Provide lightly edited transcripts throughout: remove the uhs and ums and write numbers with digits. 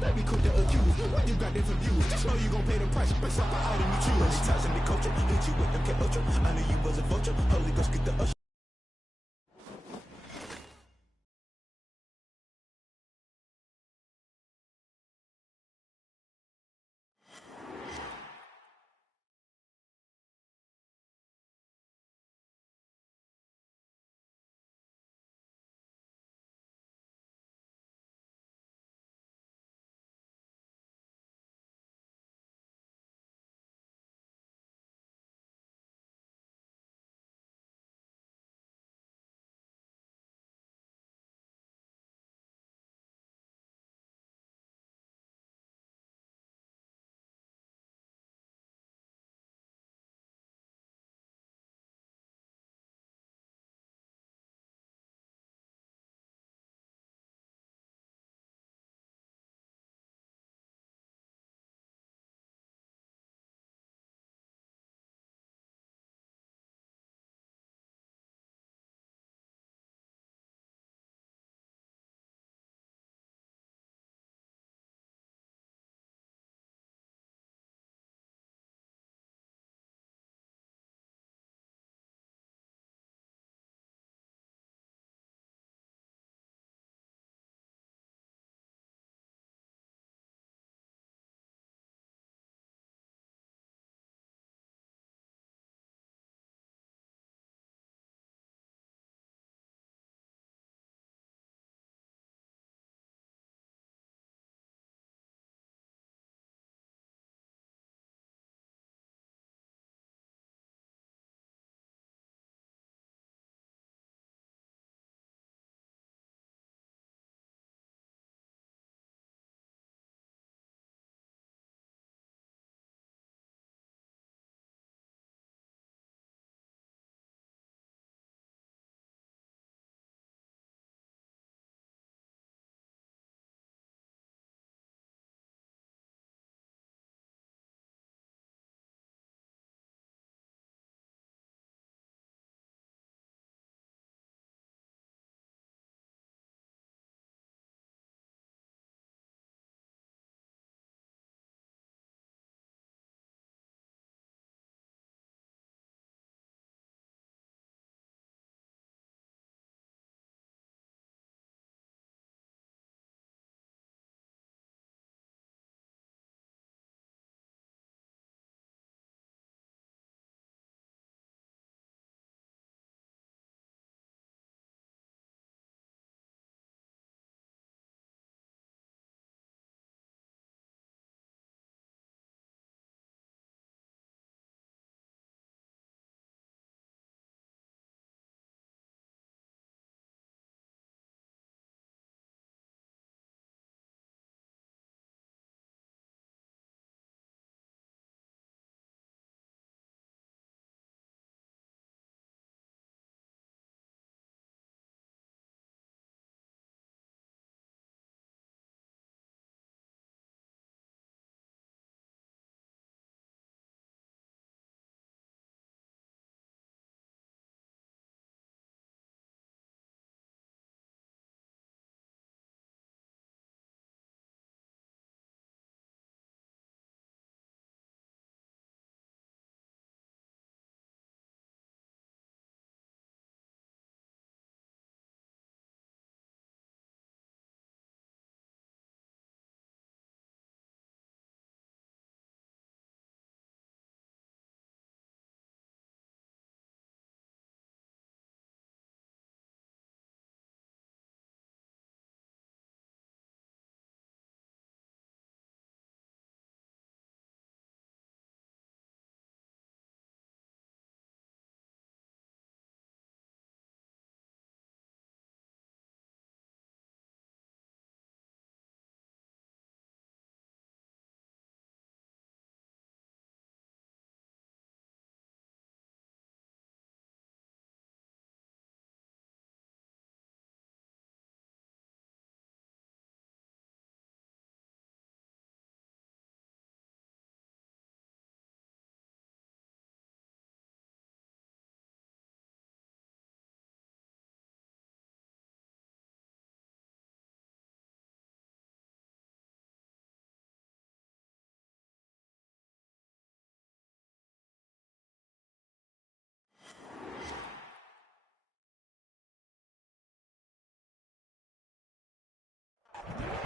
Let me cook the accused. When you got different views, just know you gon' pay the price. Best up an item you choose. Many times in the culture, hit you with them K Ultra. I knew you was a vulture. Holy Ghost, get the usher.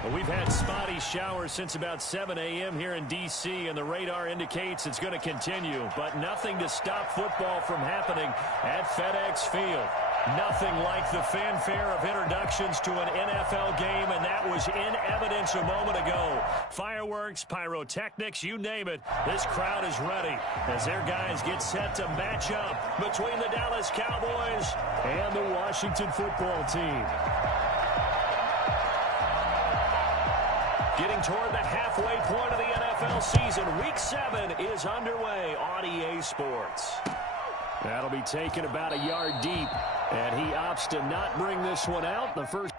Well, we've had spotty showers since about 7 a.m. here in D.C., and the radar indicates it's going to continue. But nothing to stop football from happening at FedEx Field. Nothing like the fanfare of introductions to an NFL game, and that was in evidence a moment ago. Fireworks, pyrotechnics, you name it. This crowd is ready as their guys get set to match up between the Dallas Cowboys and the Washington football team. Getting toward the halfway point of the NFL season, Week 7 is underway on EA Sports. That'll be taken about a yard deep, and he opts to not bring this one out. The first.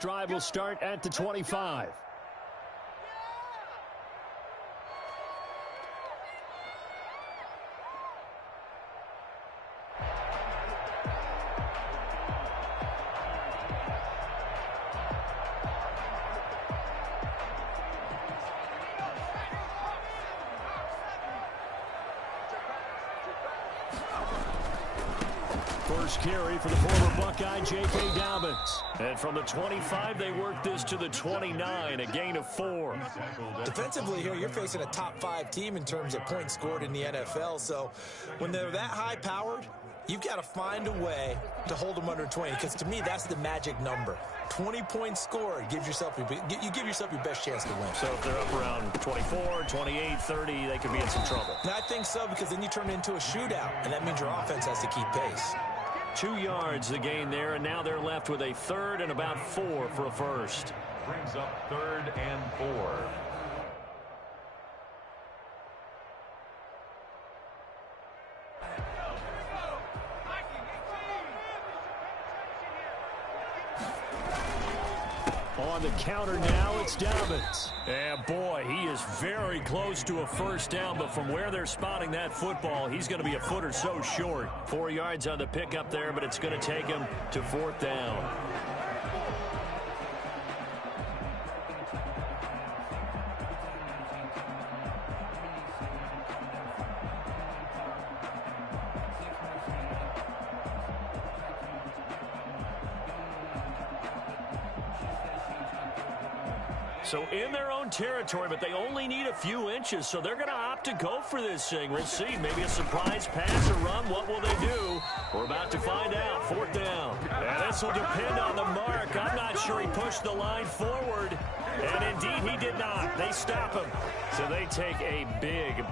Drive will start at the 25. First carry for the former Buckeye, J.K. Dobbins. And from the 25, they work this to the 29, a gain of 4. Defensively here, you're facing a top 5 team in terms of points scored in the NFL. So when they're that high-powered, you've got to find a way to hold them under 20, because to me, that's the magic number. 20 points scored gives yourself you give yourself your best chance to win. So if they're up around 24, 28, 30, they could be in some trouble. And I think so, because then you turn it into a shootout, and that means your offense has to keep pace. 2 yards the gain there, and now they're left with a third and about 4 for a first. Brings up 3rd and 4. On the counter now, it's Dobbins. And boy, he is very close to a first down, but from where they're spotting that football, he's going to be a foot or so short. 4 yards on the pickup there, but it's going to take him to 4th down. So in their own territory, but they only need a few inches, so they're going to opt to go for this thing. We'll see. Maybe a surprise pass or run. What will they do? We're about to find out. 4th down. And this will depend on the mark. I'm not sure he pushed the line forward. And indeed, he did not. They stop him. So they take a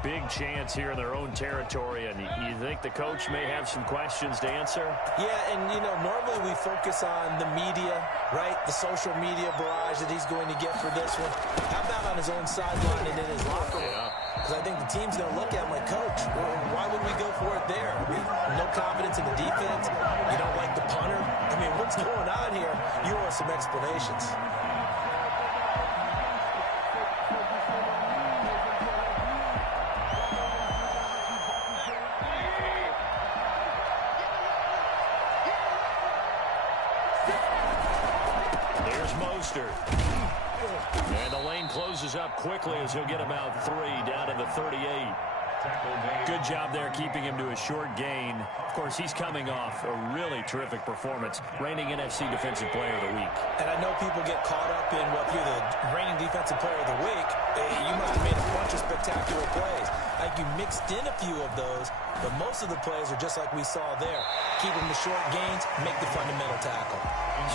big chance here in their own territory. And you think the coach may have some questions to answer? Yeah, and, you know, normally we focus on the media, right? The social media barrage that he's going to get for this one. How about on his own sideline and in his locker room? Because I think the team's going to look at him like, Coach, why would we go for it there? I mean, no confidence in the defense. You don't like the punter. I mean, what's going on here? You want some explanations. And the lane closes up quickly as he'll get about 3 down to the 38. Good job there keeping him to a short gain. Of course, he's coming off a really terrific performance, reigning NFC Defensive Player of the Week. And I know people get caught up in, well, if you're the reigning Defensive Player of the Week, you must have made a bunch of spectacular plays. Like you mixed in a few of those, but most of the plays are just like we saw there. Keep them to short gains, make the fundamental tackle.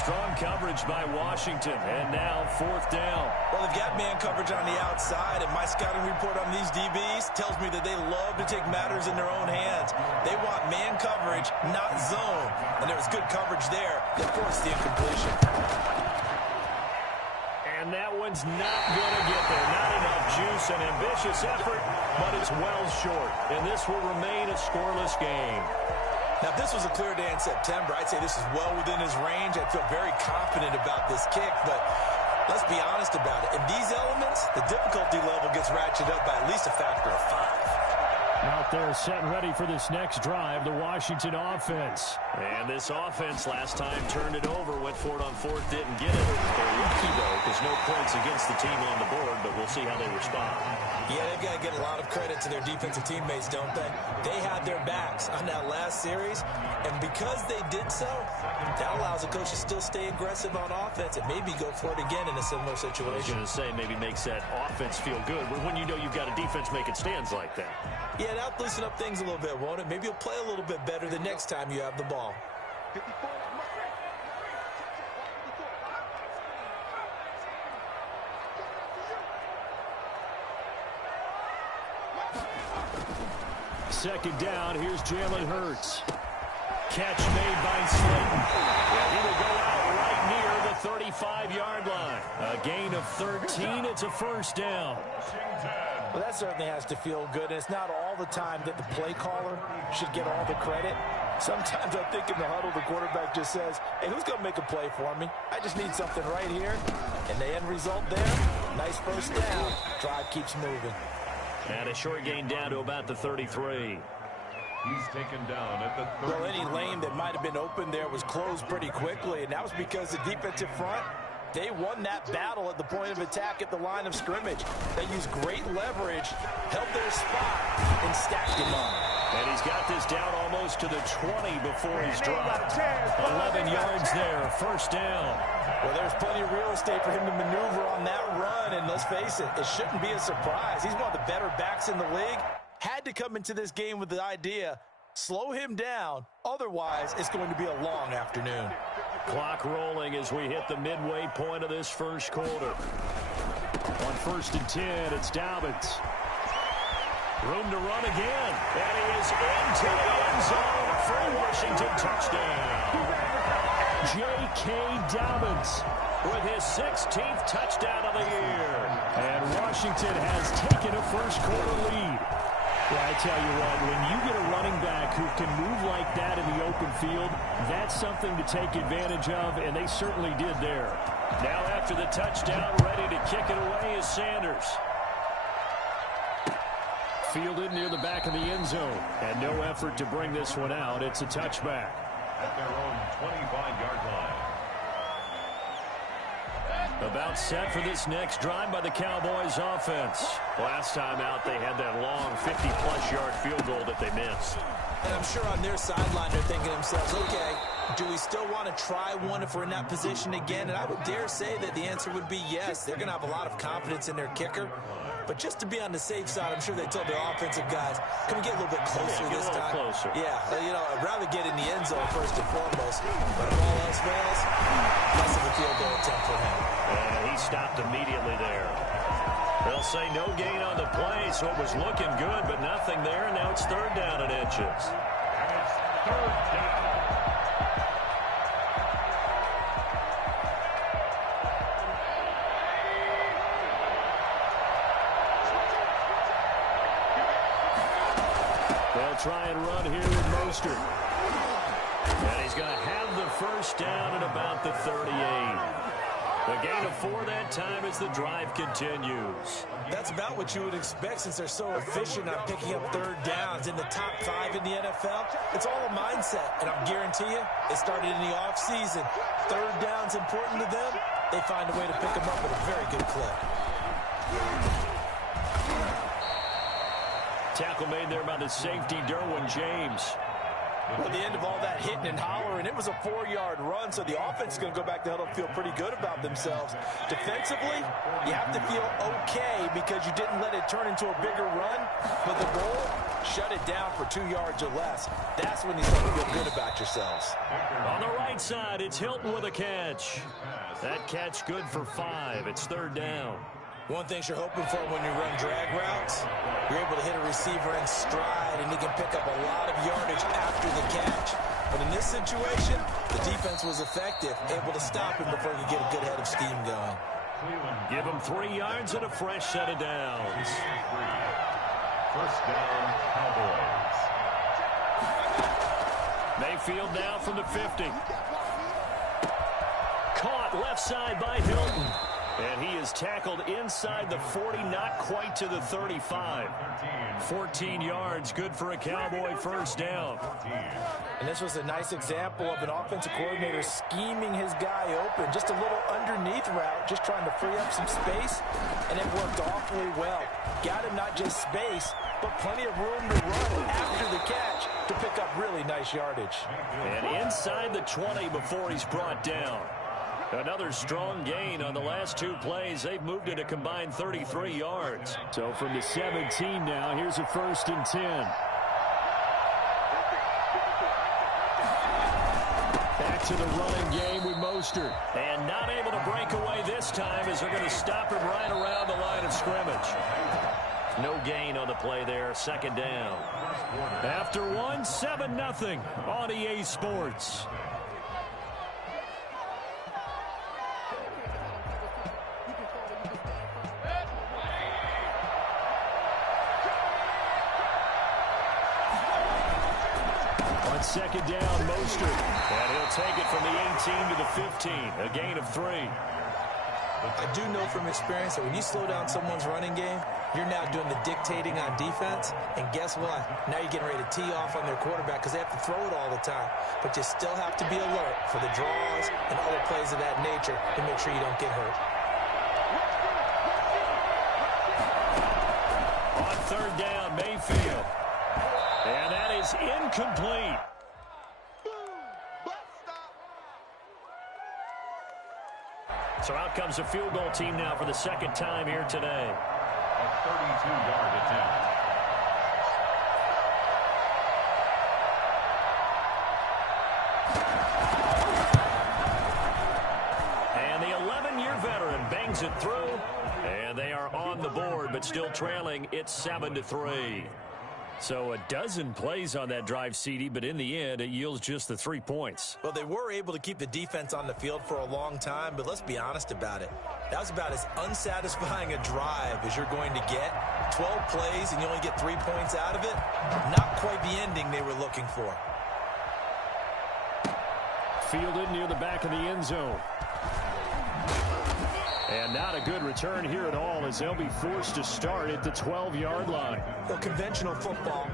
Strong coverage by Washington, and now 4th down. Well, they've got man coverage on the outside, and my scouting report on these DBs tells me that they love to take matters in their own hands. They want man coverage, not zone. And there was good coverage there that forced the incompletion. And that one's not going to get there. Not enough juice, an ambitious effort, but it's well short. And this will remain a scoreless game. Now, if this was a clear day in September, I'd say this is well within his range. I'd feel very confident about this kick, but let's be honest about it. In these elements, the difficulty level gets ratcheted up by at least a factor of 5. Out there setting ready for this next drive, the Washington offense. And this offense last time turned it over, went for it on fourth, didn't get it. They're lucky, though, because no points against the team on the board, but we'll see how they respond. Yeah, they've got to get a lot of credit to their defensive teammates, don't they? They had their backs on that last series, and because they did so, that allows the coach to still stay aggressive on offense and maybe go for it again in a similar situation. I was going to say, maybe makes that offense feel good, but when you know you've got a defense making stands like that. Yeah, that'll loosen up things a little bit, won't it? Maybe you'll play a little bit better the next time you have the ball. Second down, here's Jalen Hurts. Catch made by Slayton. And he will go out right near the 35-yard line. A gain of 13, it's a first down. Well, that certainly has to feel good. And it's not all the time that the play caller should get all the credit. Sometimes I think in the huddle, the quarterback just says, hey, who's going to make a play for me? I just need something right here. And the end result there, nice first down. Drive keeps moving. And a short gain down to about the 33. He's taken down at the 30. Well, any lane that might have been open there was closed pretty quickly. And that was because the defensive front, they won that battle at the point of attack at the line of scrimmage. They used great leverage, held their spot, and stacked him up. And he's got this down almost to the 20 before he's dropped. 11 yards there, first down. Well, there's plenty of real estate for him to maneuver on that run, and let's face it, it shouldn't be a surprise. He's one of the better backs in the league. Had to come into this game with the idea, slow him down, otherwise it's going to be a long afternoon. Clock rolling as we hit the midway point of this first quarter. On 1st and 10, it's Dobbins. Room to run again, and he is into the end zone for a Washington touchdown. J.K. Dobbins with his 16th touchdown of the year. And Washington has taken a first quarter lead. Well, I tell you what, when you get a running back who can move like that in the open field, that's something to take advantage of, and they certainly did there. Now after the touchdown, ready to kick it away is Sanders. Fielded near the back of the end zone, and no effort to bring this one out. It's a touchback. At their own 25-yard line. About set for this next drive by the Cowboys offense. Last time out, they had that long 50-plus yard field goal that they missed. And I'm sure on their sideline they're thinking to themselves, okay, do we still want to try one if we're in that position again? And I would dare say that the answer would be yes. They're going to have a lot of confidence in their kicker. But just to be on the safe side, I'm sure they told their offensive guys, can we get a little bit closer this time? Closer. Yeah, you know, I'd rather get in the end zone first and foremost. But if all else fails, less of a field goal attempt for him. And he stopped immediately there. They'll say no gain on the play, so it was looking good, but nothing there. And now it's third down and inches. And it's third down. They'll try and run here with Mostert. And he's going to have the first down at about the 38. The gain of 4 that time as the drive continues. That's about what you would expect since they're so efficient on picking up third downs in the top 5 in the NFL. It's all a mindset, and I guarantee you, they started in the offseason. Third down's important to them. They find a way to pick them up at a very good clip. Tackle made there by the safety, Derwin James. At the end of all that hitting and hollering, it was a 4-yard run, so the offense is going to go back to huddle and feel pretty good about themselves. Defensively, you have to feel okay because you didn't let it turn into a bigger run, but the goal, shut it down for 2 yards or less. That's when you start to feel good about yourselves. On the right side, it's Hilton with a catch. That catch good for 5. It's third down. One thing you're hoping for when you run drag routes, you're able to hit a receiver in stride, and he can pick up a lot of yardage after the catch. But in this situation, the defense was effective, able to stop him before he could get a good head of steam going. Give him 3 yards and a fresh set of downs. First down, Cowboys. Mayfield now from the 50. Caught left side by Hilton. And he is tackled inside the 40, not quite to the 35. 14 yards, good for a Cowboy first down. And this was a nice example of an offensive coordinator scheming his guy open. Just a little underneath route, just trying to free up some space, and it worked awfully well. Got him not just space, but plenty of room to run after the catch to pick up really nice yardage. And inside the 20 before he's brought down. Another strong gain on the last two plays. They've moved it a combined 33 yards. So from the 17 now, here's a 1st and 10. Back to the running game with Mostert. And not able to break away this time as they're going to stop him right around the line of scrimmage. No gain on the play there. 2nd down. After one, 7-0 on EA Sports. On 2nd down, Mostert. And he'll take it from the 18 to the 15. A gain of 3. I do know from experience that when you slow down someone's running game, you're now doing the dictating on defense. And guess what? Now you're getting ready to tee off on their quarterback because they have to throw it all the time. But you still have to be alert for the draws and other plays of that nature to make sure you don't get hurt. On 3rd down, Mayfield. And that is incomplete. So out comes a field goal team now for the 2nd time here today. A 32-yard attempt. And the 11-year veteran bangs it through. And they are on the board, but still trailing. It's 7-3. So a dozen plays on that drive, CD, but in the end, it yields just the 3 points. Well, they were able to keep the defense on the field for a long time, but let's be honest about it. That was about as unsatisfying a drive as you're going to get. 12 plays and you only get 3 points out of it. Not quite the ending they were looking for. Fielded near the back of the end zone. And not a good return here at all as they'll be forced to start at the 12-yard line. Well, conventional football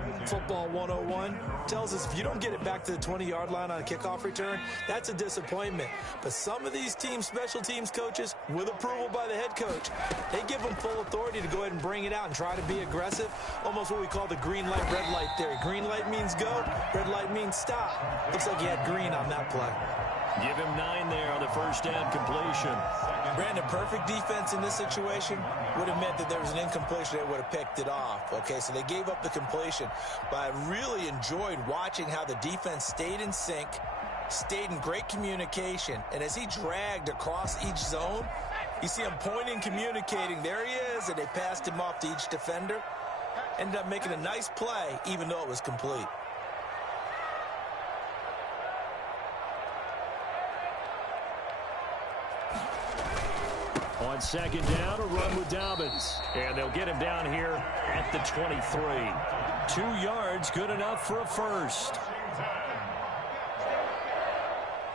101, tells us if you don't get it back to the 20-yard line on a kickoff return, that's a disappointment. But some of these teams, special teams coaches, with approval by the head coach, they give them full authority to go ahead and bring it out and try to be aggressive. Almost what we call the green light, red light theory. Green light means go, red light means stop. Looks like he had green on that play. Give him 9 there on the 1st down completion. Brandon, perfect defense in this situation would have meant that there was an incompletion. They would have picked it off. Okay, so they gave up the completion. But I really enjoyed watching how the defense stayed in sync, stayed in great communication. And as he dragged across each zone, you see him pointing, communicating. There he is, and they passed him off to each defender. Ended up making a nice play, even though it was complete. On 2nd down, a run with Dobbins. And they'll get him down here at the 23. 2 yards, good enough for a first.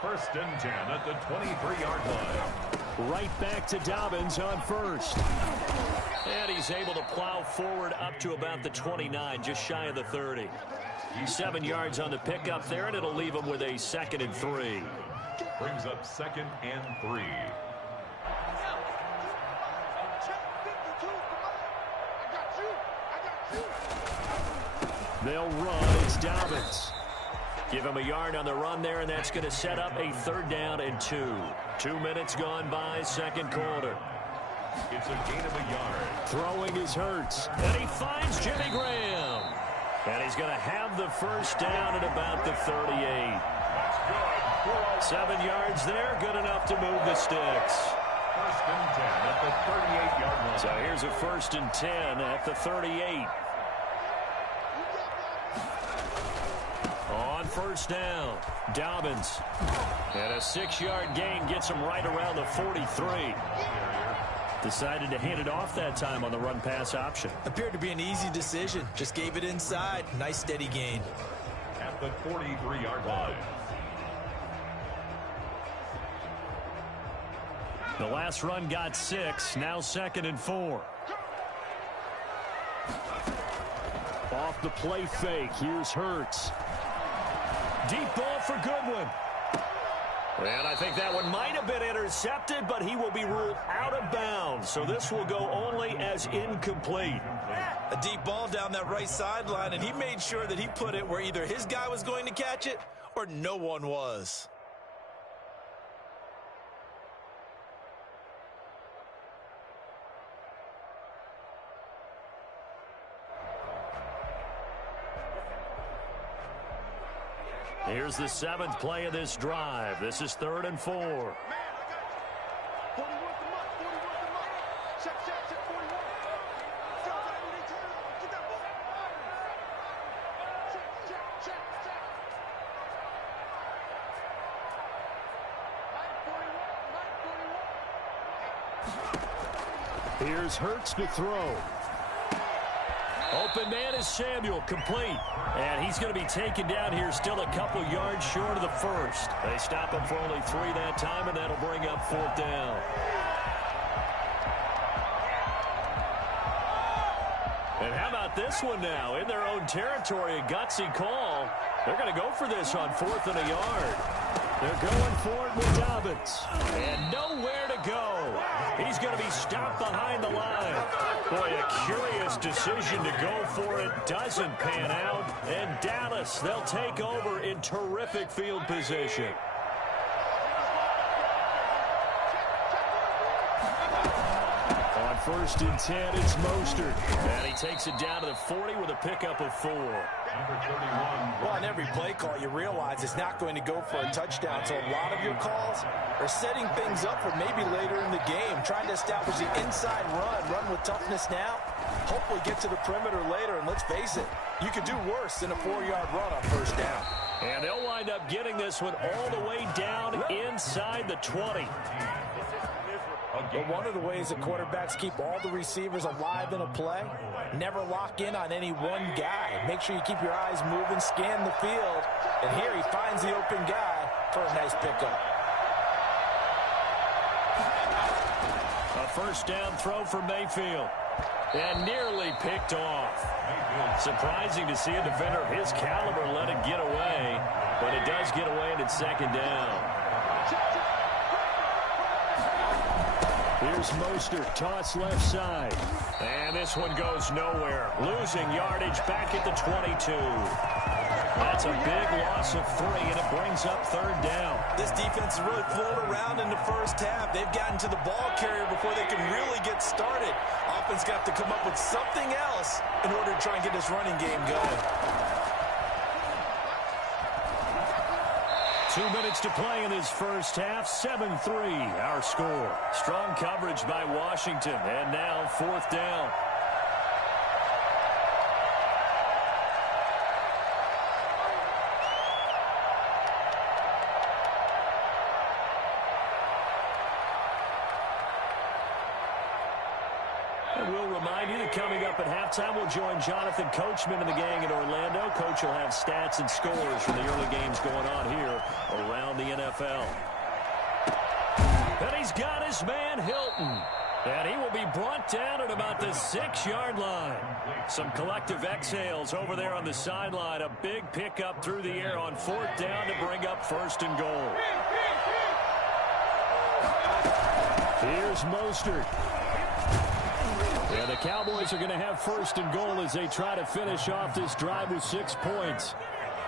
1st and 10 at the 23-yard line. Right back to Dobbins on 1st. And he's able to plow forward up to about the 29, just shy of the 30. 7 yards on the pickup there, and it'll leave him with a 2nd and 3. Brings up 2nd and 3. They'll run. It's Dobbins. Give him a yard on the run there, and that's going to set up a 3rd down and 2. 2 minutes gone by, 2nd quarter. It's a gain of a yard. Throwing is Hurts, and he finds Jimmy Graham. And he's going to have the 1st down at about the 38. 7 yards there, good enough to move the sticks. 1st and 10 at the 38-yard line. So here's a 1st and 10 at the 38. On 1st down, Dobbins. And a 6-yard gain gets him right around the 43. Decided to hand it off that time on the run-pass option. Appeared to be an easy decision. Just gave it inside. Nice steady gain. At the 43-yard line. The last run got 6. Now 2nd and 4. Off the play fake. Here's Hurts. Deep ball for Goodwin. And I think that one might have been intercepted, but he will be ruled out of bounds. So this will go only as incomplete. A deep ball down that right sideline, and he made sure that he put it where either his guy was going to catch it or no one was. Here's the 7th play of this drive. This is 3rd and 4. Here's Hurts to throw. Open man is Samuel, complete. And he's going to be taken down here, still a couple yards short of the first. They stop him for only 3 that time, and that'll bring up 4th down. And how about this one now? In their own territory, a gutsy call. They're going to go for this on 4th and a yard. They're going for it with Dobbins. And nowhere to go. He's going to be stopped behind the line. Boy, a curious decision to go for it. Doesn't pan out. And Dallas, they'll take over in terrific field position. On 1st and 10, it's Mostert. And he takes it down to the 40 with a pickup of 4. Well, on every play call, you realize it's not going to go for a touchdown. So a lot of your calls are setting things up for maybe later in the game, trying to establish the inside run with toughness now, hopefully get to the perimeter later. And let's face it, you could do worse than a 4-yard run on 1st down. And they'll wind up getting this one all the way down inside the 20. But one of the ways that quarterbacks keep all the receivers alive in a play, never lock in on any one guy. Make sure you keep your eyes moving, scan the field. And here he finds the open guy for a nice pickup. A 1st down throw for Mayfield. And nearly picked off. Surprising to see a defender of his caliber let it get away. But it does get away and it's 2nd down. Here's Mostert, toss left side. And this one goes nowhere. Losing yardage back at the 22. That's a big loss of 3, and it brings up 3rd down. This defense has really flown around in the first half. They've gotten to the ball carrier before they can really get started. Offense got to come up with something else in order to try and get this running game going. 2 minutes to play in this first half. 7-3 our score. Strong coverage by Washington. And now 4th down. And we'll remind you that coming up at halftime, we'll join Jonathan Coachman and the gang in Orlando. Coach will have stats and scores from the early games going on here around the NFL. And he's got his man Hilton. And he will be brought down at about the 6-yard line. Some collective exhales over there on the sideline. A big pickup through the air on 4th down to bring up 1st and goal. Here's Mostert. And the Cowboys are going to have 1st and goal as they try to finish off this drive with 6 points.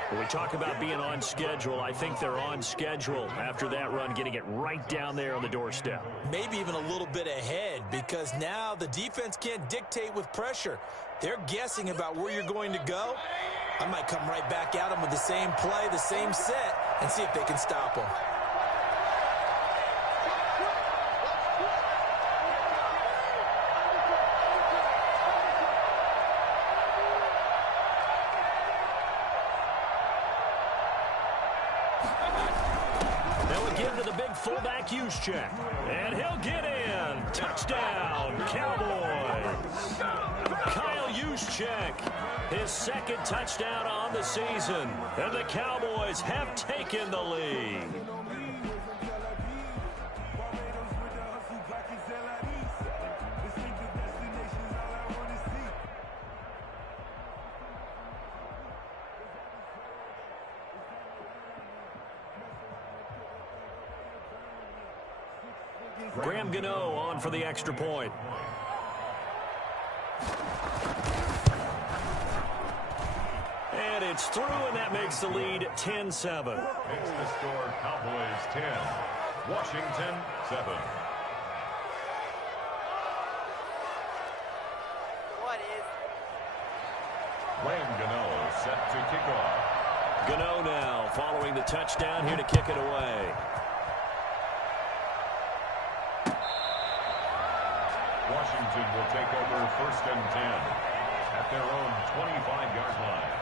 When we talk about being on schedule, I think they're on schedule after that run, getting it right down there on the doorstep. Maybe even a little bit ahead, because now the defense can't dictate with pressure. They're guessing about where you're going to go. I might come right back at them with the same play, the same set, and see if they can stop them. Fullback use check. And he'll get in. Touchdown, Cowboys. Kyle Juszczyk, his 2nd touchdown on the season. And the Cowboys have taken the lead. Graham Gano on for the extra point. And it's through, and that makes the lead 10-7. Makes the score Cowboys 10, Washington 7. Graham Gano set to kick off. Gano now following the touchdown here to kick it away. Washington will take over 1st and 10 at their own 25-yard line.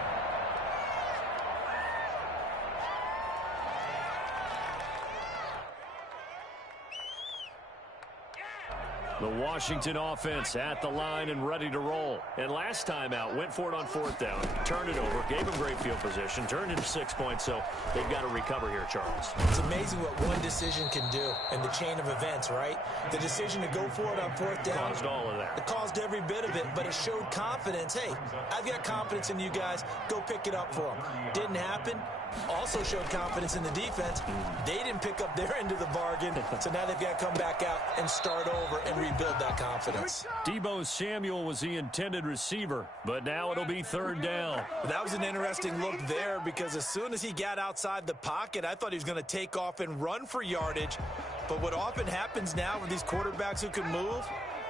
The Washington offense at the line and ready to roll. And last time out, went for it on 4th down, turned it over, gave them great field position, turned into 6 points, so they've got to recover here, Charles. It's amazing what one decision can do in the chain of events, right? The decision to go for it on 4th down. Caused all of that. It caused every bit of it, but it showed confidence. Hey, I've got confidence in you guys. Go pick it up for them. Didn't happen. Also showed confidence in the defense. They didn't pick up their end of the bargain, so now they've got to come back out and start over and rebuild that confidence. Deebo Samuel was the intended receiver, but now it'll be 3rd down. That was an interesting look there because as soon as he got outside the pocket, I thought he was going to take off and run for yardage. But what often happens now with these quarterbacks who can move,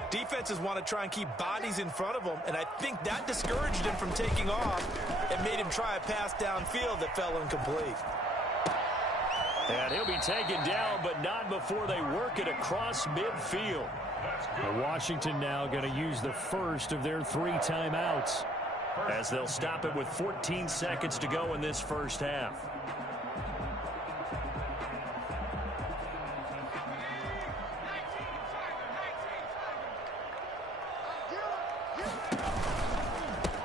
defenses want to try and keep bodies in front of them, and I think that discouraged him from taking off and made him try a pass downfield that fell incomplete. And he'll be taken down, but not before they work it across midfield. Washington now going to use the first of their 3 timeouts as they'll stop it with 14 seconds to go in this first half.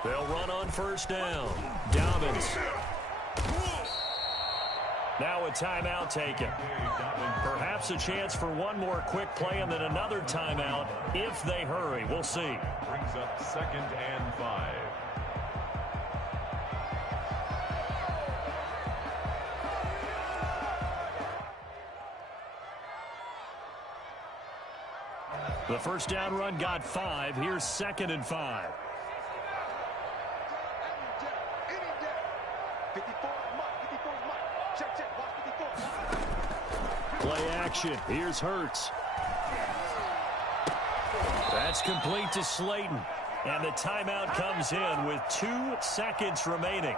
They'll run on 1st down. Dobbins. Now a timeout taken. Perhaps a chance for one more quick play and then another timeout if they hurry. We'll see. Brings up 2nd and 5. The 1st down run got 5. Here's 2nd and 5. Play action. Here's Hurts. That's complete to Slayton. And the timeout comes in with 2 seconds remaining.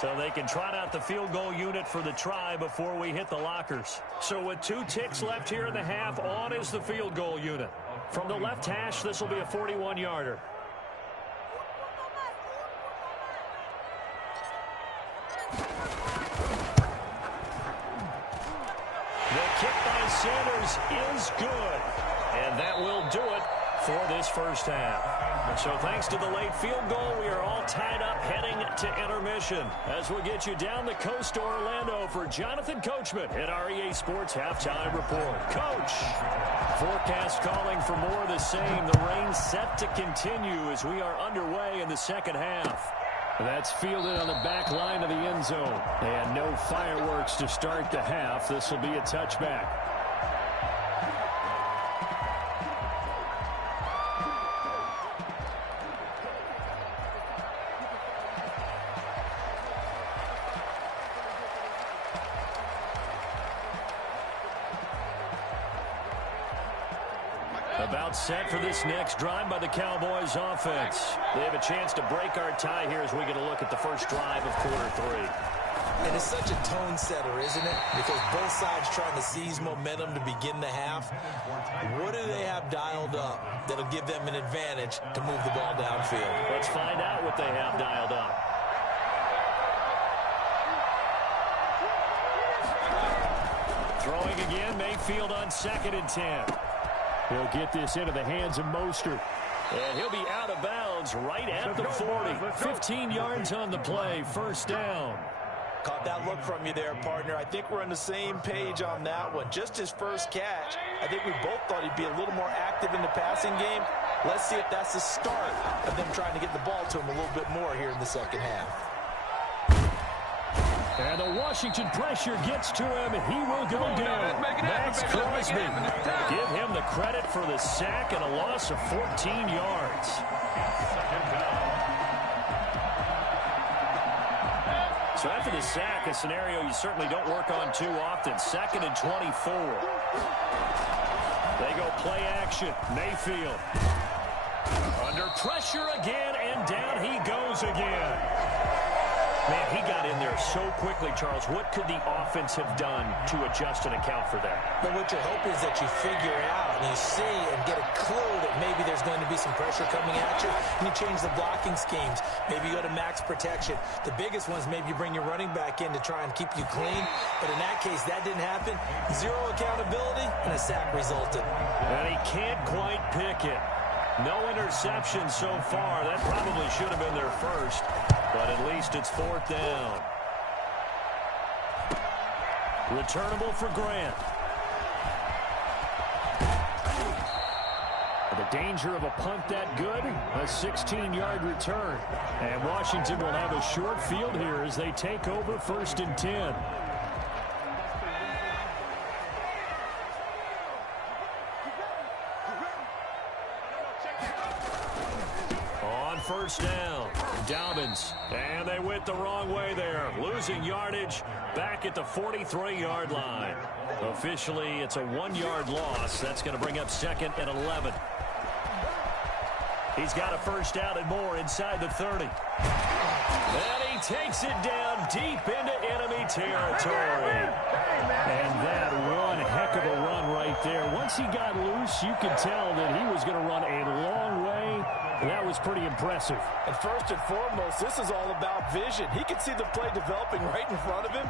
So they can trot out the field goal unit for the try before we hit the lockers. So with 2 ticks left here in the half, on is the field goal unit. From the left hash, this will be a 41-yarder. Sanders is good, and that will do it for this first half. So thanks to the late field goal, we are all tied up heading to intermission as we get you down the coast to Orlando for Jonathan Coachman at our EA Sports Halftime Report. Coach, forecast calling for more of the same. The rain set to continue as we are underway in the second half. That's fielded on the back line of the end zone. And no fireworks to start the half. This will be a touchback. About set for this next drive by the Cowboys offense. They have a chance to break our tie here as we get a look at the first drive of quarter 3. And it's such a tone setter, isn't it? Because both sides trying to seize momentum to begin the half. What do they have dialed up that'll give them an advantage to move the ball downfield? Let's find out what they have dialed up. Throwing again, Mayfield on 2nd and 10. He'll get this into the hands of Mostert. And he'll be out of bounds right at the 40. 15 yards on the play, first down. Caught that look from you there, partner. I think we're on the same page on that one. Just his first catch. I think we both thought he'd be a little more active in the passing game. Let's see if that's the start of them trying to get the ball to him a little bit more here in the second half. And the Washington pressure gets to him. He will go down. Max Crosby. Give him the credit for the sack and a loss of 14 yards. So after the sack, a scenario you certainly don't work on too often. 2nd and 24. They go play action. Mayfield. Under pressure again, and down he goes again. Man, he got in there so quickly, Charles. What could the offense have done to adjust and account for that? But what you're hoping is that you figure out and you see and get a clue that maybe there's going to be some pressure coming at you, and you change the blocking schemes. Maybe you go to max protection. The biggest ones, maybe you bring your running back in to try and keep you clean. But in that case, that didn't happen. Zero accountability, and a sack resulted. And he can't quite pick it. No interception so far. That probably should have been their first. But at least it's 4th down. Returnable for Grant. The danger of a punt that good, a 16-yard return. And Washington will have a short field here as they take over 1st and 10. On 1st down, Dobbins. And they went the wrong way there. Losing yardage back at the 43-yard line. Officially, it's a 1-yard loss. That's going to bring up 2nd and 11. He's got a 1st down and more inside the 30. And he takes it down deep into enemy territory. And that one heck of a run right there. Once he got loose, you could tell that he was going to run a long way. That was pretty impressive. And first and foremost, this is all about vision. He can see the play developing right in front of him.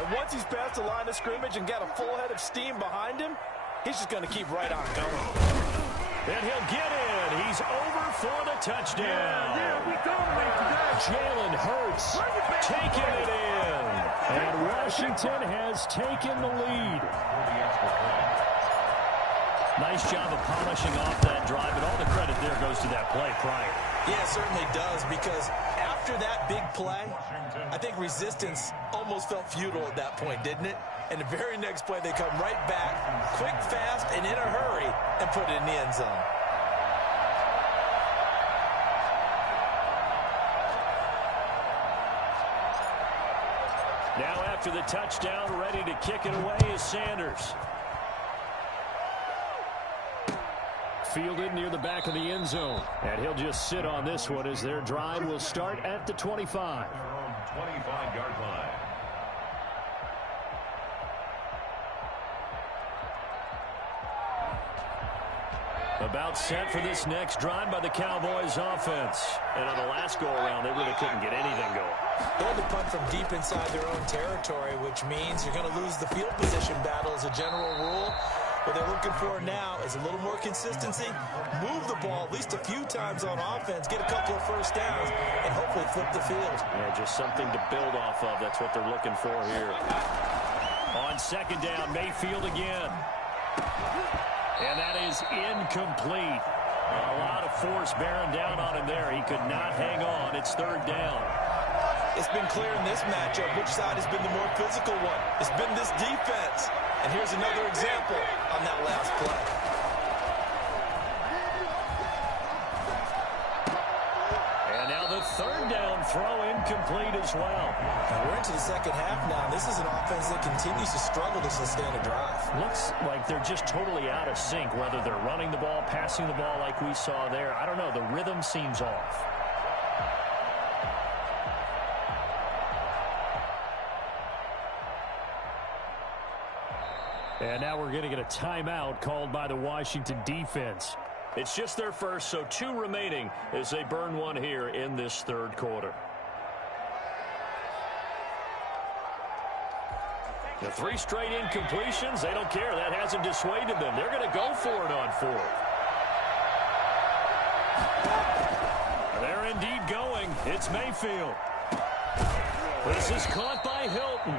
And once he's past the line of scrimmage and got a full head of steam behind him, he's just going to keep right on going. And he'll get in. He's over for the touchdown. We dominate today. Jalen Hurts taking it in. And Washington has taken the lead. Nice job of polishing off that drive, and all the credit there goes to that play prior. Yeah, it certainly does, because after that big play, I think resistance almost felt futile at that point, didn't it? And the very next play, they come right back, quick, fast, and in a hurry, and put it in the end zone. Now after the touchdown, ready to kick it away is Sanders. Fielded near the back of the end zone. And he'll just sit on this one as their drive will start at the 25. 25-yard line. About set for this next drive by the Cowboys offense. And on the last go-around, they really couldn't get anything going. They had to punt from deep inside their own territory, which means you're going to lose the field position battle as a general rule. What they're looking for now is a little more consistency, move the ball at least a few times on offense, get a couple of 1st downs, and hopefully flip the field. Yeah, just something to build off of. That's what they're looking for here. On 2nd down, Mayfield again. And that is incomplete. A lot of force bearing down on him there. He could not hang on. It's 3rd down. It's been clear in this matchup which side has been the more physical one. It's been this defense. And here's another example on that last play. And now the 3rd down throw incomplete as well. Now we're into the 2nd half now. This is an offense that continues to struggle to sustain a drive. Looks like they're just totally out of sync, whether they're running the ball, passing the ball like we saw there. I don't know. The rhythm seems off. And now we're going to get a timeout called by the Washington defense. It's just their first, so 2 remaining as they burn one here in this 3rd quarter. The 3 straight incompletions, they don't care. That hasn't dissuaded them. They're going to go for it on 4th. They're indeed going. It's Mayfield. This is caught by Hilton.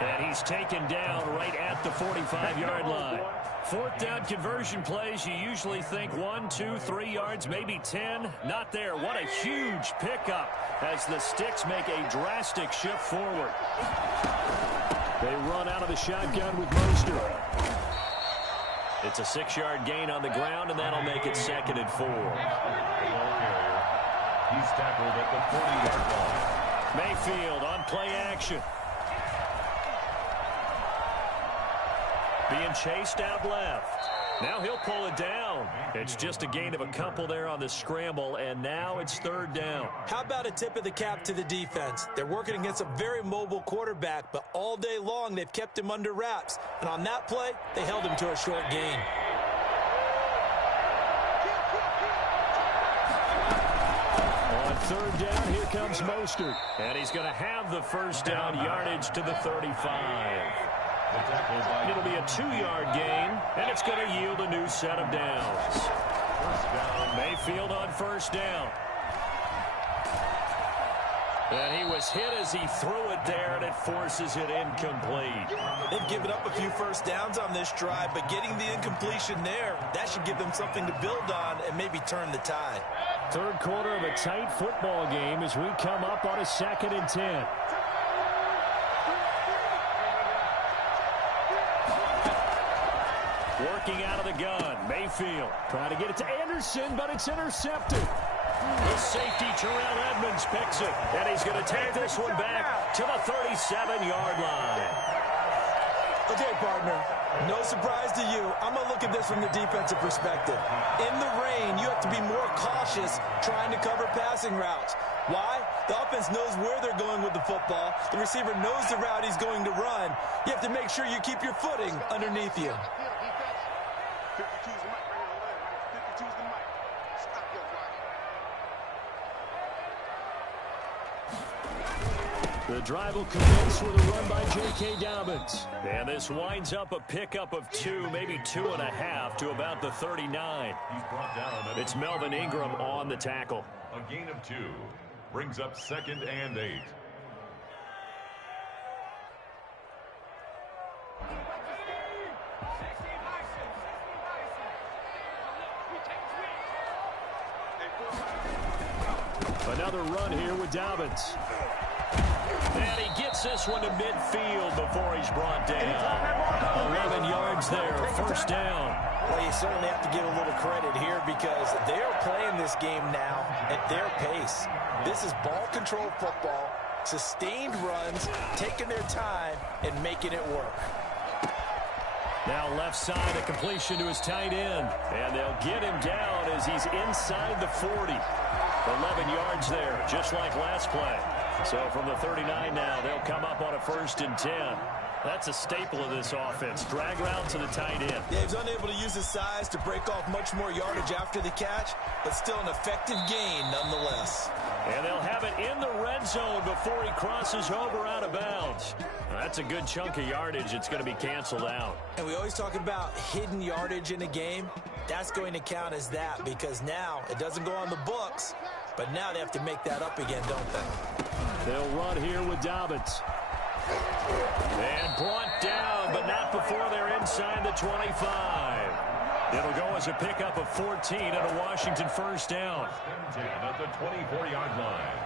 And he's taken down right at the 45-yard line. 4th down conversion plays, you usually think 1, 2, 3 yards, maybe 10. Not there. What a huge pickup as the Sticks make a drastic shift forward. They run out of the shotgun with Mostert. It's a 6-yard gain on the ground, and that'll make it 2nd and 4. He's tackled at the 40-yard line. Mayfield on play action. Being chased out left. Now he'll pull it down. It's just a gain of a couple there on the scramble, and now it's 3rd down. How about a tip of the cap to the defense? They're working against a very mobile quarterback, but all day long they've kept him under wraps. And on that play, they held him to a short gain. On 3rd down, here comes Mostert. And he's going to have the 1st down yardage to the 35. It'll be a 2-yard gain, and it's going to yield a new set of downs. 1st down. Mayfield on 1st down. And he was hit as he threw it there, and it forces it incomplete. They've given up a few 1st downs on this drive, but getting the incompletion there, that should give them something to build on and maybe turn the tide. 3rd quarter of a tight football game as we come up on a 2nd and 10. Working out of the gun. Mayfield trying to get it to Anderson, but it's intercepted. The safety, Terrell Edmonds, picks it. And he's going to take this one back to the 37-yard line. Okay, partner, no surprise to you. I'm going to look at this from the defensive perspective. In the rain, you have to be more cautious trying to cover passing routes. Why? The offense knows where they're going with the football. The receiver knows the route he's going to run. You have to make sure you keep your footing underneath you. The drive will commence with a run by J.K. Dobbins. And this winds up a pickup of 2, maybe 2.5 to about the 39. He's brought down. It's Melvin Ingram on the tackle. A gain of 2. Brings up 2nd and 8. Another run here with Dobbins. And he gets this one to midfield before he's brought down. 11 yards there, 1st down. Well, you certainly have to give a little credit here because they are playing this game now at their pace. This is ball control football, sustained runs, taking their time, and making it work. Now left side, a completion to his tight end. And they'll get him down as he's inside the 40. 11 yards there, just like last play. So from the 39 now, they'll come up on a 1st and 10. That's a staple of this offense. Drag route to the tight end. Yeah, he's unable to use his size to break off much more yardage after the catch, but still an effective gain nonetheless. And they'll have it in the red zone before he crosses over out of bounds. That's a good chunk of yardage. It's going to be canceled out. And we always talk about hidden yardage in a game. That's going to count as that because now it doesn't go on the books, but now they have to make that up again, don't they? They'll run here with Dobbins. And brought down, but not before they're inside the 25. It'll go as a pickup of 14 and a Washington 1st down. 10 at the 24-yard line.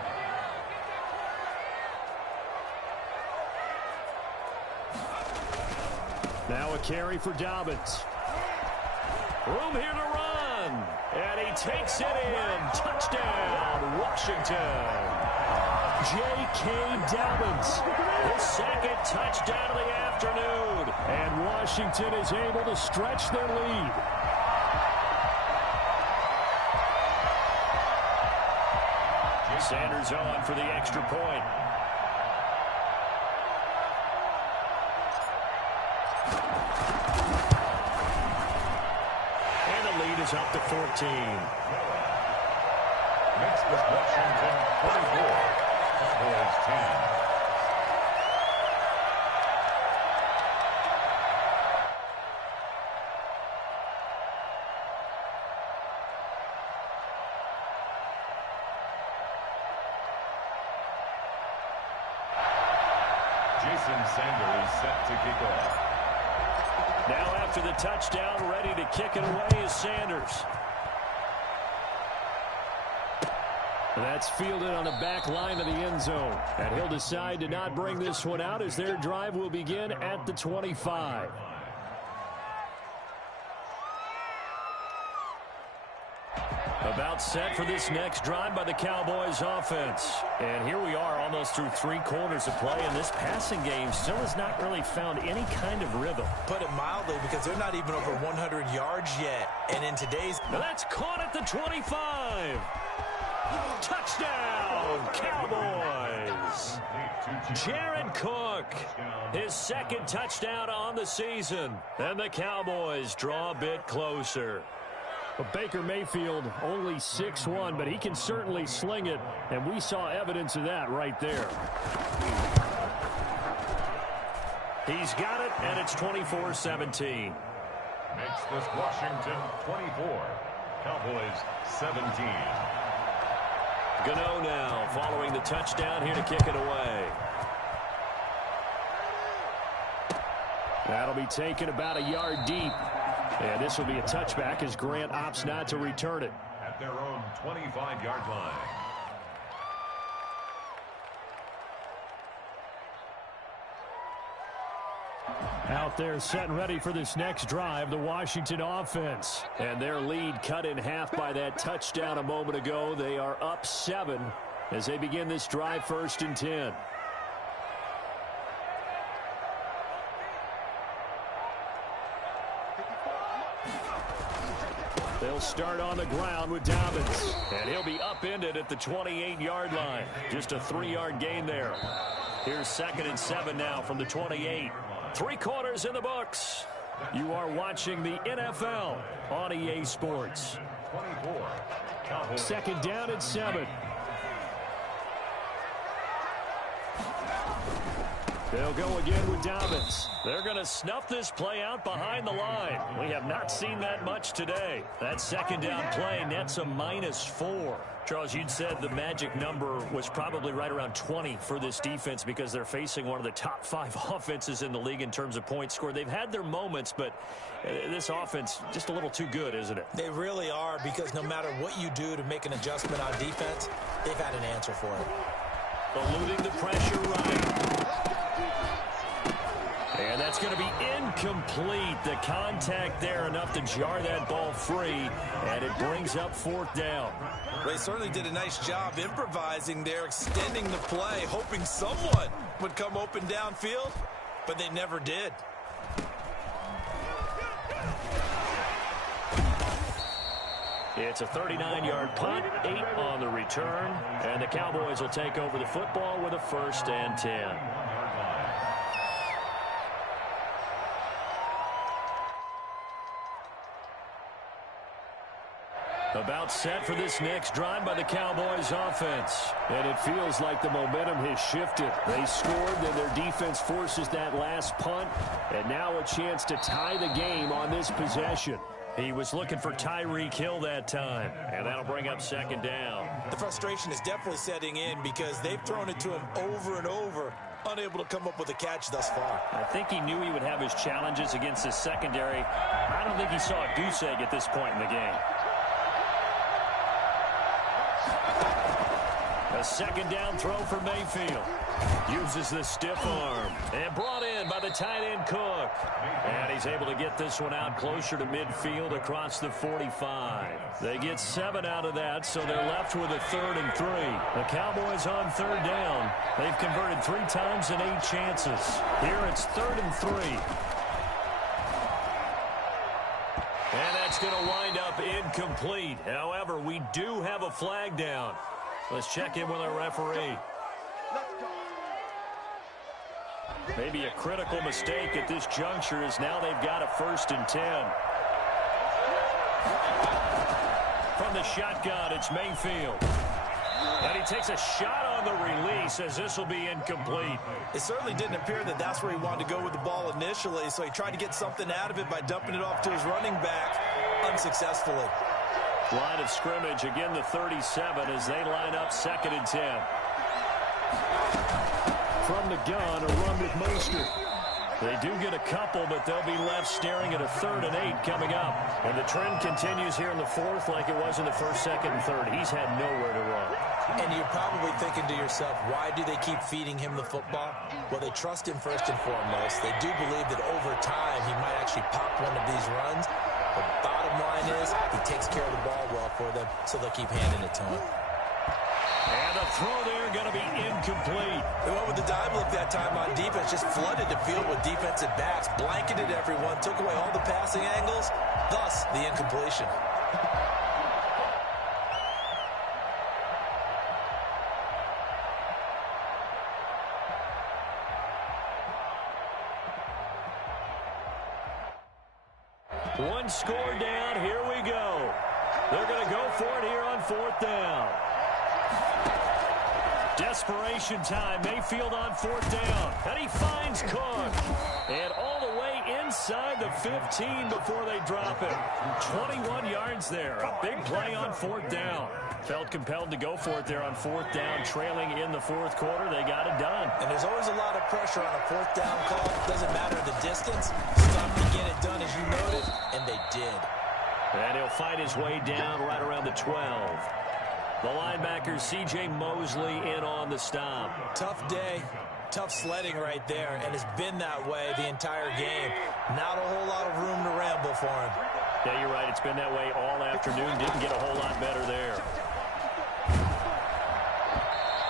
Now a carry for Dobbins. Room here to run. And he takes it in. Touchdown, Washington. J.K. Dobbins, his 2nd touchdown of the afternoon. And Washington is able to stretch their lead. Sanders on for the extra point. And the lead is up to 14. Next is Washington 24. Cowboys 10. Jason Sanders set to kick off. Now after the touchdown, ready to kick it away is Sanders. That's fielded on the back line of the end zone. And he'll decide to not bring this one out as their drive will begin at the 25. About set for this next drive by the Cowboys offense. And here we are almost through 3 quarters of play, and this passing game still has not really found any kind of rhythm. Put it mildly, because they're not even over 100 yards yet. And in today's... Now that's caught at the 25. Touchdown, Cowboys. Jared Cook, his second touchdown on the season. And the Cowboys draw a bit closer. But Baker Mayfield only 6'1", but he can certainly sling it, and we saw evidence of that right there. He's got it, and it's 24-17. Makes this Washington 24, Cowboys 17. Gano now following the touchdown here to kick it away. That'll be taken about a yard deep. And this will be a touchback as Grant opts not to return it. At their own 25-yard line. Out there set and ready for this next drive, the Washington offense. And their lead cut in half by that touchdown a moment ago. They are up 7 as they begin this drive 1st and 10. They'll start on the ground with Dobbins. And he'll be upended at the 28-yard line. Just a 3-yard gain there. Here's 2nd and 7 now from the 28. 3 quarters in the books. You are watching the NFL on EA Sports. 24. 2nd down and 7. They'll go again with Dobbins. They're going to snuff this play out behind the line. We have not seen that much today. That 2nd down play nets a -4. Charles, you'd said the magic number was probably right around 20 for this defense because they're facing one of the top 5 offenses in the league in terms of points scored. They've had their moments, but this offense just a little too good, isn't it? They really are, because no matter what you do to make an adjustment on defense, they've had an answer for it. Eluding the pressure right. And that's going to be incomplete. The contact there enough to jar that ball free, and it brings up 4th down. They certainly did a nice job improvising there, extending the play, hoping someone would come open downfield, but they never did. It's a 39-yard punt, 8 on the return, and the Cowboys will take over the football with a 1st and 10. About set for this next drive by the Cowboys offense. And it feels like the momentum has shifted. They scored, then their defense forces that last punt. And now a chance to tie the game on this possession. He was looking for Tyreek Hill that time. And that'll bring up 2nd down. The frustration is definitely setting in because they've thrown it to him over and over, unable to come up with a catch thus far. I think he knew he would have his challenges against his secondary. I don't think he saw a goose egg at this point in the game. A 2nd down throw for Mayfield. Uses the stiff arm. And brought in by the tight end Cook. And he's able to get this one out closer to midfield across the 45. They get 7 out of that, so they're left with a 3rd and 3. The Cowboys on 3rd down. They've converted 3 times in 8 chances. Here it's 3rd and 3. And that's going to wind up incomplete. However, we do have a flag down. Let's check in with our referee. Maybe a critical mistake at this juncture as now they've got a 1st and 10. From the shotgun, it's Mayfield. And he takes a shot on the release as this will be incomplete. It certainly didn't appear that that's where he wanted to go with the ball initially, so he tried to get something out of it by dumping it off to his running back unsuccessfully. Line of scrimmage, again the 37 as they line up 2nd and 10. From the gun, a run with Mostert. They do get a couple, but they'll be left staring at a 3rd and 8 coming up. And the trend continues here in the 4th like it was in the 1st, 2nd, and 3rd. He's had nowhere to run. And you're probably thinking to yourself, why do they keep feeding him the football? Well, they trust him first and foremost. They do believe that over time he might actually pop one of these runs. The bottom line is he takes care of the ball well for them, so they'll keep handing it to him. And the throw there going to be incomplete. They went with the dime look that time on defense, just flooded the field with defensive backs, blanketed everyone, took away all the passing angles, thus the incompletion. One score down. Here we go. They're going to go for it here on 4th down. Desperation time. Mayfield on 4th down. And he finds Cook. And all the way inside the 15 before they drop it. 21 yards there. A big play on 4th down. Felt compelled to go for it there on 4th down, trailing in the 4th quarter. They got it done. And there's always a lot of pressure on a 4th down call. Doesn't matter the distance. Stop to get it done, as you noted, and they did. And he'll fight his way down right around the 12. The linebacker, C.J. Mosley, in on the stop. Tough day, tough sledding right there, and it's been that way the entire game. Not a whole lot of room to ramble for him. Yeah, you're right. It's been that way all afternoon. Didn't get a whole lot better there.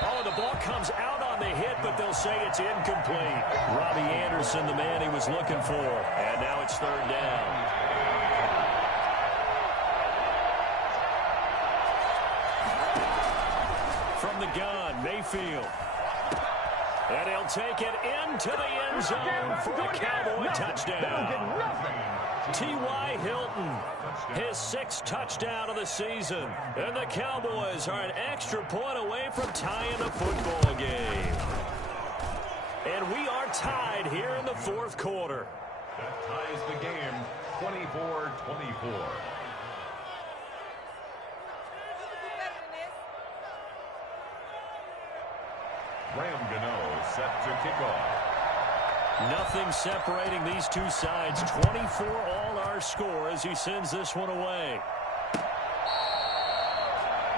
Oh, the ball comes out on the hit, but they'll say it's incomplete. Robbie Anderson, the man he was looking for. And now it's 3rd down. From the gun, Mayfield. And he'll take it into the end zone for a Cowboy touchdown. T.Y. Hilton, his 6th touchdown of the season. And the Cowboys are an extra point away from tying the football game. And we are tied here in the 4th quarter. That ties the game 24-24. Graham Gano set to kick off. Nothing separating these two sides. 24 all our score as he sends this one away.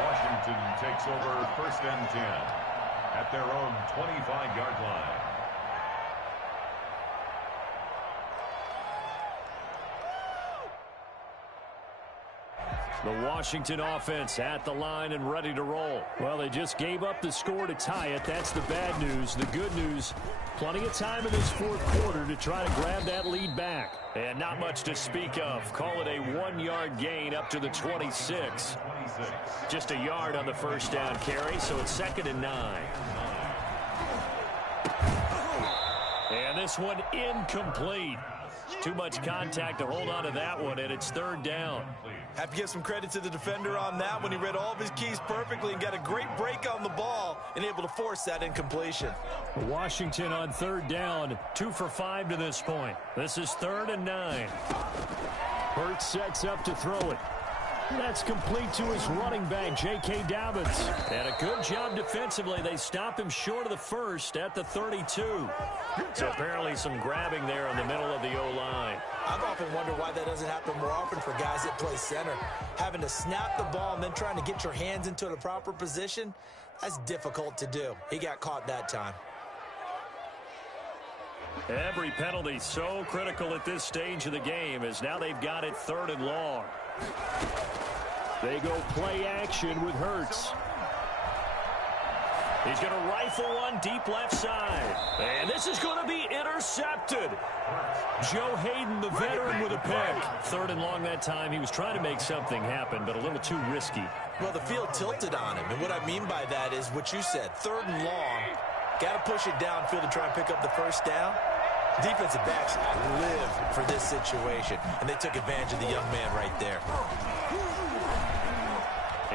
Washington takes over 1st and 10 at their own 25-yard line. The Washington offense at the line and ready to roll. Well, they just gave up the score to tie it. That's the bad news. The good news, plenty of time in this 4th quarter to try to grab that lead back. And not much to speak of. Call it a 1-yard gain up to the 26. Just a yard on the 1st down carry, so it's 2nd and 9. And this one incomplete. Too much contact to hold on to that one, and it's 3rd down. Have to give some credit to the defender on that when he read all of his keys perfectly and got a great break on the ball and able to force that incompletion. Washington on 3rd down, 2 for 5 to this point. This is 3rd and 9. Hurts sets up to throw it. That's complete to his running back, J.K. Dobbins. And a good job defensively. They stop him short of the 1st at the 32. So apparently some grabbing there in the middle of the O-line. I've often wondered why that doesn't happen more often for guys that play center. Having to snap the ball and then trying to get your hands into the proper position, that's difficult to do. He got caught that time. Every penalty so critical at this stage of the game as now they've got it 3rd and long. They go play action with Hurts. He's going to rifle one deep left side. And this is going to be intercepted. Joe Hayden, the veteran, with a pick. 3rd and long that time. He was trying to make something happen, but a little too risky. Well, the field tilted on him. And what I mean by that is what you said. 3rd and long. Got to push it downfield to try and pick up the 1st down. Defensive backs live for this situation, and they took advantage of the young man right there.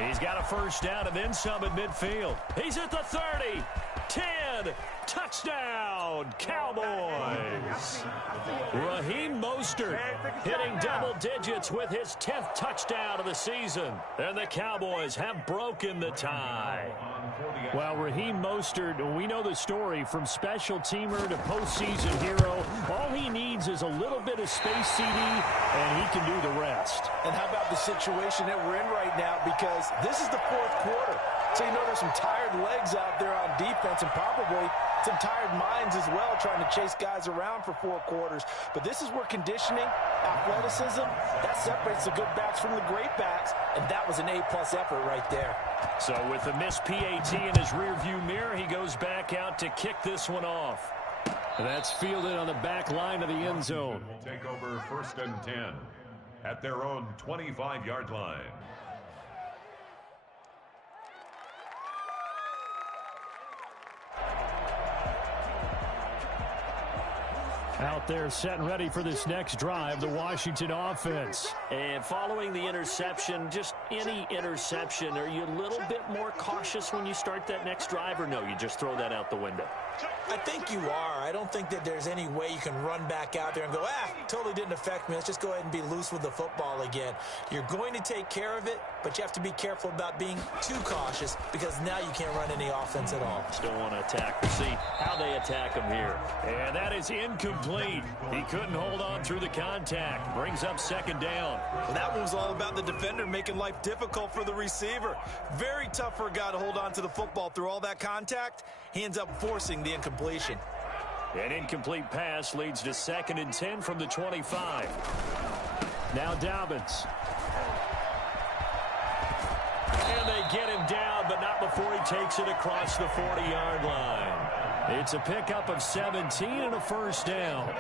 He's got a 1st down and then some at midfield. He's at the 30, 10, touchdown, Cowboys. Raheem Mostert hitting double digits with his 10th touchdown of the season. And the Cowboys have broken the tie. Well, Raheem Mostert, we know the story, from special teamer to postseason hero. All he needs is a little bit of space, CD, and he can do the rest. And how about the situation that we're in right now? Because this is the 4th quarter. So you know there's some tired legs out there on defense and probably some tired minds as well trying to chase guys around for 4 quarters. But this is where conditioning, athleticism, that separates the good backs from the great backs, and that was an A-plus effort right there. So with the missed PAT in his rearview mirror, he goes back out to kick this one off. And that's fielded on the back line of the end zone. Take over 1st and 10 at their own 25-yard line. Out there set and ready for this next drive, the Washington offense. And following the interception, just any interception, are you a little bit more cautious when you start that next drive, or no, you just throw that out the window? I think you are. I don't think that there's any way you can run back out there and go, totally didn't affect me. Let's just go ahead and be loose with the football again. You're going to take care of it, but you have to be careful about being too cautious because now you can't run any offense at all. Still want to attack. We'll see how they attack him here. And that is incomplete. He couldn't hold on through the contact. Brings up 2nd down. Well, that one was all about the defender making life difficult for the receiver. Very tough for a guy to hold on to the football through all that contact. He ends up forcing the incompletion. An incomplete pass leads to 2nd and 10 from the 25. Now Dobbins. And they get him down, but not before he takes it across the 40-yard line. It's a pickup of 17 and a 1st down.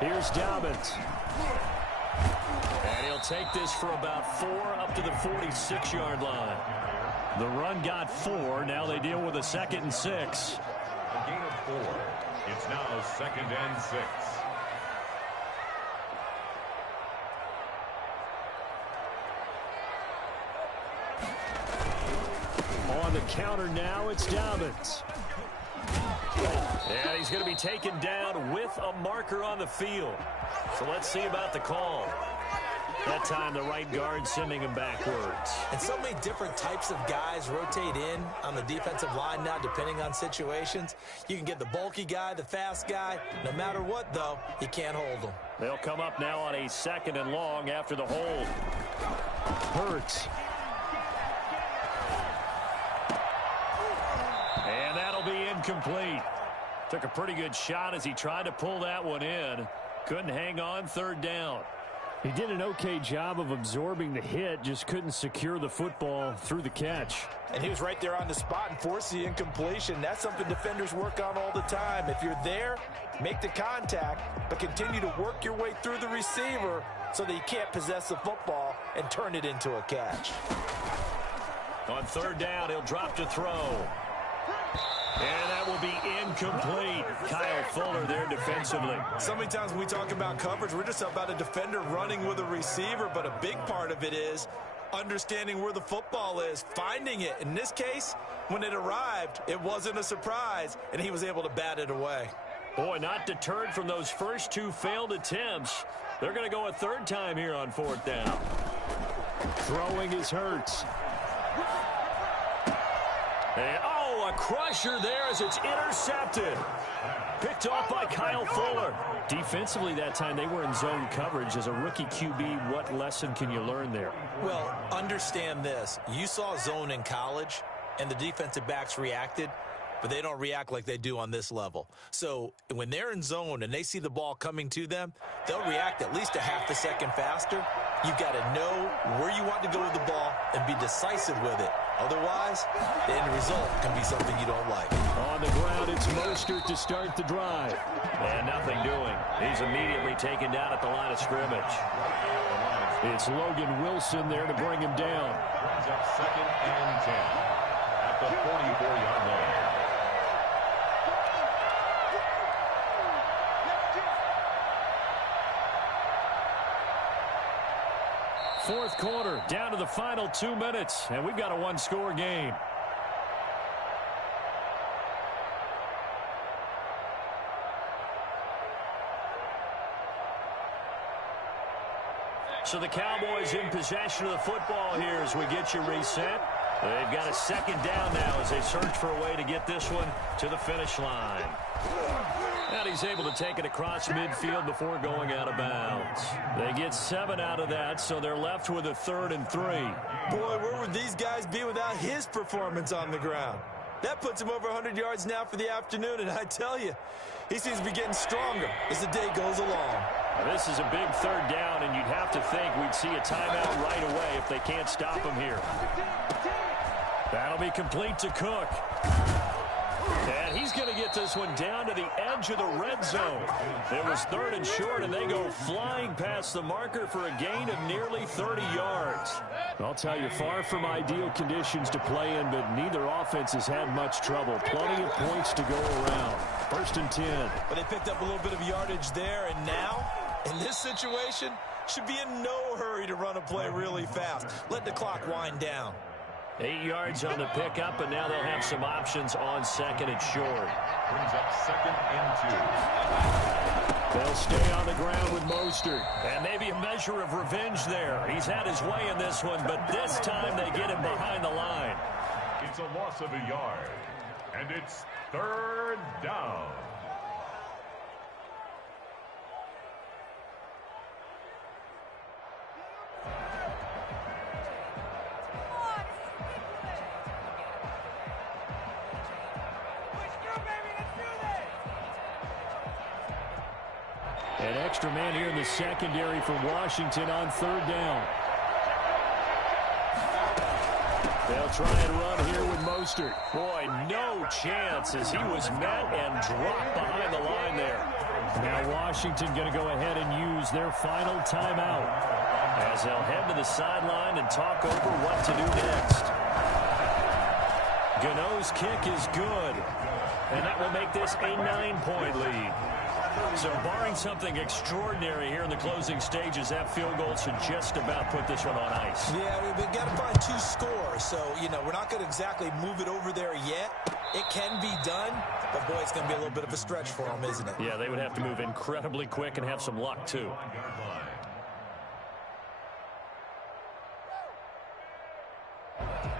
Here's Dobbins. And he'll take this for about 4 up to the 46-yard line. The run got 4. Now they deal with a 2nd and 6. A gain of 4. It's now 2nd and 6. On the counter now, it's Dobbins. And he's going to be taken down with a marker on the field. So let's see about the call. That time the right guard sending him backwards. And so many different types of guys rotate in on the defensive line now depending on situations. You can get the bulky guy, the fast guy. No matter what, though, you can't hold them. They'll come up now on a 2nd and long after the hold. Hurts. And that'll be incomplete. Took a pretty good shot as he tried to pull that one in. Couldn't hang on 3rd down. He did an okay job of absorbing the hit, just couldn't secure the football through the catch. And he was right there on the spot and forced the incompletion. That's something defenders work on all the time. If you're there, make the contact, but continue to work your way through the receiver so that you can't possess the football and turn it into a catch. On 3rd down, he'll drop to throw. And that will be incomplete. Kyle Fuller there defensively. So many times when we talk about coverage, we're just about a defender running with a receiver, but a big part of it is understanding where the football is, finding it. In this case, when it arrived, it wasn't a surprise, and he was able to bat it away. Boy, not deterred from those first 2 failed attempts. They're going to go a 3rd time here on 4th down. Throwing is Hurts. And, a crusher there as it's intercepted. Picked off by Kyle Fuller. Defensively that time, they were in zone coverage. As a rookie QB, what lesson can you learn there? Well, understand this. You saw zone in college, and the defensive backs reacted, but they don't react like they do on this level. So when they're in zone and they see the ball coming to them, they'll react at least a half a second faster. You've got to know where you want to go with the ball and be decisive with it. Otherwise, the end result can be something you don't like. On the ground, it's Mostert to start the drive. And nothing doing. He's immediately taken down at the line of scrimmage. It's Logan Wilson there to bring him down. Brings up 2nd and 10 at the 44-yard line. Fourth quarter, down to the final 2 minutes, and we've got a 1-score game. So the Cowboys in possession of the football here as we get you reset. They've got a 2nd down now as they search for a way to get this one to the finish line. And he's able to take it across midfield before going out of bounds. They get 7 out of that, so they're left with a 3rd and 3. Boy, where would these guys be without his performance on the ground? That puts him over 100 yards now for the afternoon, and I tell you, he seems to be getting stronger as the day goes along. Now, this is a big 3rd down, and you'd have to think we'd see a timeout right away if they can't stop him here. That'll be complete to Cook. And he's going to get this one down to the edge of the red zone. It was 3rd and short, and they go flying past the marker for a gain of nearly 30 yards. I'll tell you, far from ideal conditions to play in, but neither offense has had much trouble. Plenty of points to go around. 1st and 10. But they picked up a little bit of yardage there, and now, in this situation, should be in no hurry to run a play really fast. Let the clock wind down. 8 yards on the pickup, and now they'll have some options on 2nd and short. Brings up 2nd and 2. They'll stay on the ground with Mostert. And maybe a measure of revenge there. He's had his way in this one, but this time they get him behind the line. It's a loss of a yard, and it's 3rd down. An extra man here in the secondary for Washington on 3rd down. They'll try and run here with Mostert. Boy, no chance as he was met and dropped behind the line there. Now Washington going to go ahead and use their final timeout as they'll head to the sideline and talk over what to do next. Gano's kick is good, and that will make this a 9-point lead. So barring something extraordinary here in the closing stages, that field goal should just about put this one on ice. Yeah, we've got to find 2 scores. So, you know, we're not going to exactly move it over there yet. It can be done, but, boy, it's going to be a little bit of a stretch for them, isn't it? Yeah, they would have to move incredibly quick and have some luck, too.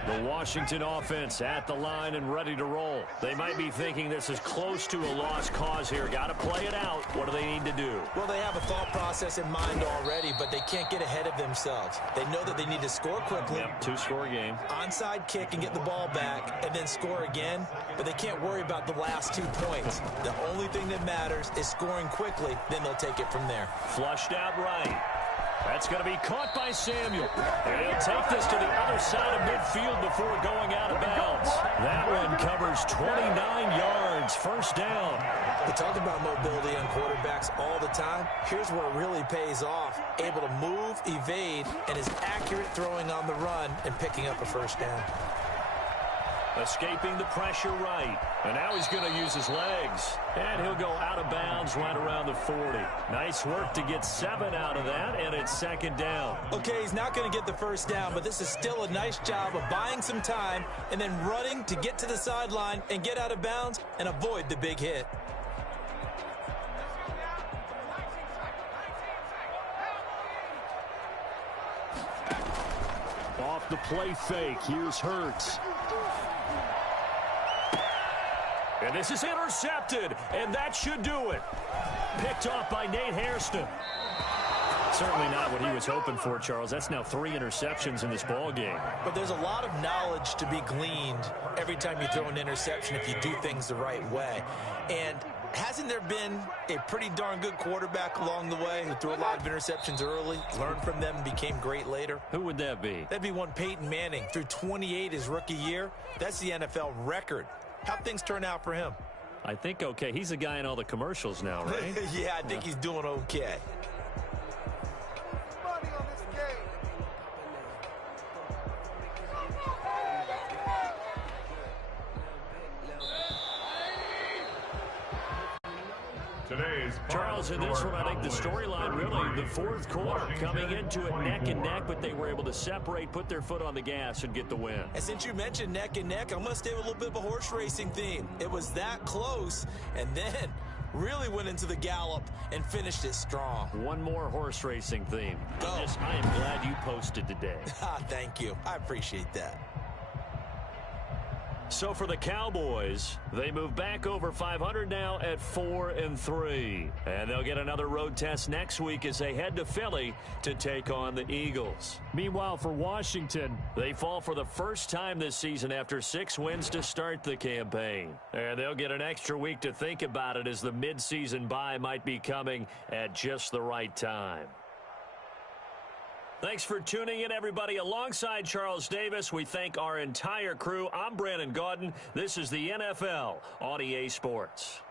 The Washington offense at the line and ready to roll. They might be thinking this is close to a lost cause here. Got to play it out. What do they need to do? Well, they have a thought process in mind already, but they can't get ahead of themselves. They know that they need to score quickly. Yep, 2-score game. Onside kick and get the ball back and then score again, but they can't worry about the last 2 points. The only thing that matters is scoring quickly, then they'll take it from there. Flushed out right. That's going to be caught by Samuel. And he'll take this to the other side of midfield before going out of bounds. That one covers 29 yards. 1st down. We talk about mobility on quarterbacks all the time. Here's where it really pays off. Able to move, evade, and is accurate throwing on the run and picking up a 1st down. Escaping the pressure right. And now he's going to use his legs. And he'll go out of bounds right around the 40. Nice work to get 7 out of that, and it's 2nd down. Okay, he's not going to get the 1st down, but this is still a nice job of buying some time and then running to get to the sideline and get out of bounds and avoid the big hit. Off the play fake, here's Hurts. And this is intercepted, and that should do it. Picked off by Nate Hairston. Certainly not what he was hoping for, Charles. That's now 3 interceptions in this ball game. But there's a lot of knowledge to be gleaned every time you throw an interception if you do things the right way. And hasn't there been a pretty darn good quarterback along the way who threw a lot of interceptions early, learned from them, and became great later? Who would that be? That'd be one Peyton Manning. Threw 28 his rookie year. That's the NFL record. How'd things turn out for him? I think okay. He's the guy in all the commercials now, right? Yeah, I think he's doing okay. Charles, in this one, I think the storyline really, the 4th quarter, coming into it neck and neck, but they were able to separate, put their foot on the gas, and get the win. And since you mentioned neck and neck, I'm going to stay with a little bit of a horse racing theme. It was that close, and then really went into the gallop and finished it strong. One more horse racing theme. Go. I am glad you posted today. Thank you. I appreciate that. So for the Cowboys, they move back over 500 now at 4-3. And they'll get another road test next week as they head to Philly to take on the Eagles. Meanwhile, for Washington, they fall for the first time this season after 6 wins to start the campaign. And they'll get an extra week to think about it as the midseason bye might be coming at just the right time. Thanks for tuning in, everybody. Alongside Charles Davis, we thank our entire crew. I'm Brandon Gaudin. This is the NFL on EA Sports.